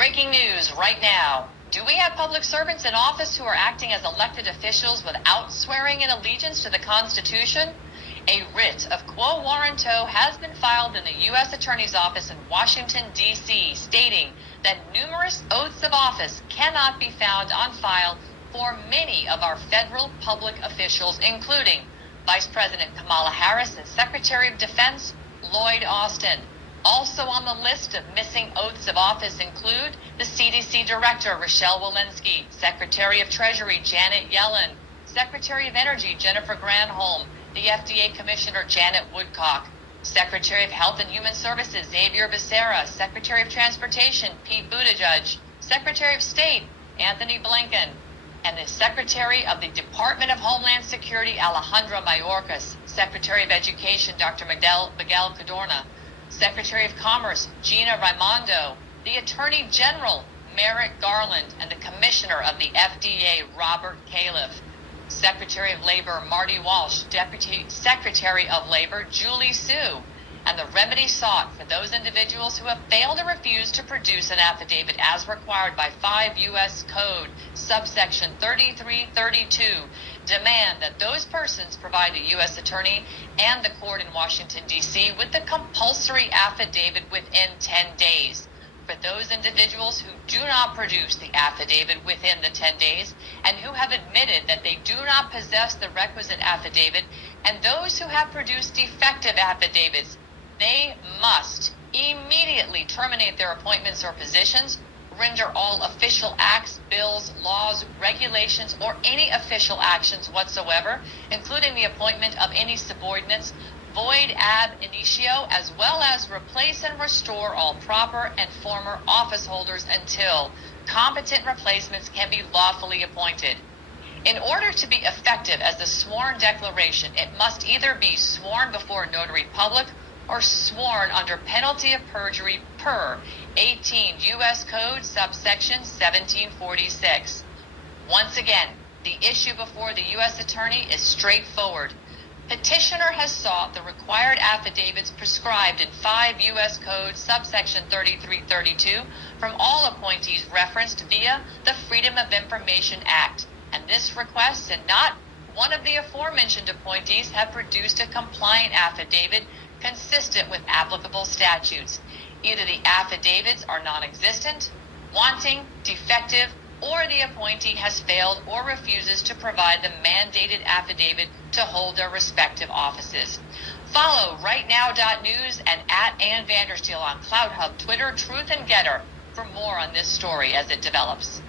Breaking news right now. Do we have public servants in office who are acting as elected officials without swearing in allegiance to the Constitution? A writ of quo warranto has been filed in the U.S. Attorney's Office in Washington, D.C., stating that numerous oaths of office cannot be found on file for many of our federal public officials, including Vice President Kamala Harris and Secretary of Defense Lloyd Austin. Also on the list of missing oaths of office include the CDC Director Rochelle Walensky, Secretary of Treasury Janet Yellen, Secretary of Energy Jennifer Granholm, the FDA Commissioner Janet Woodcock, Secretary of Health and Human Services Xavier Becerra, Secretary of Transportation Pete Buttigieg, Secretary of State Anthony Blinken, and the Secretary of the Department of Homeland Security Alejandro Mayorkas, Secretary of Education Dr. Miguel Cadorna, Secretary of Commerce Gina Raimondo, the Attorney General Merrick Garland, and the Commissioner of the FDA Robert Califf, Secretary of Labor Marty Walsh, Deputy Secretary of Labor Julie Su, and the remedy sought for those individuals who have failed or refused to produce an affidavit as required by 5 U.S. Code subsection 3332 demand that those persons provide a U.S. Attorney and the court in Washington, D.C. with the compulsory affidavit within 10 days. For those individuals who do not produce the affidavit within the 10 days and who have admitted that they do not possess the requisite affidavit, and those who have produced defective affidavits, they must immediately terminate their appointments or positions, render all official acts, bills, laws, regulations, or any official actions whatsoever, including the appointment of any subordinates, void ab initio, as well as replace and restore all proper and former office holders until competent replacements can be lawfully appointed. In order to be effective as a sworn declaration, it must either be sworn before a notary public or sworn under penalty of perjury per 18 U.S. Code subsection 1746. Once again, the issue before the U.S. Attorney is straightforward. Petitioner has sought the required affidavits prescribed in 5 U.S. Code subsection 3332 from all appointees referenced via the Freedom of Information Act, and this request and not one of the aforementioned appointees have produced a compliant affidavit consistent with applicable statutes. Either the affidavits are non-existent, wanting, defective, or the appointee has failed or refuses to provide the mandated affidavit to hold their respective offices. Follow rightnow.news and @Ann Vandersteel on CloutHub, Twitter, Truth, and Getter for more on this story as it develops.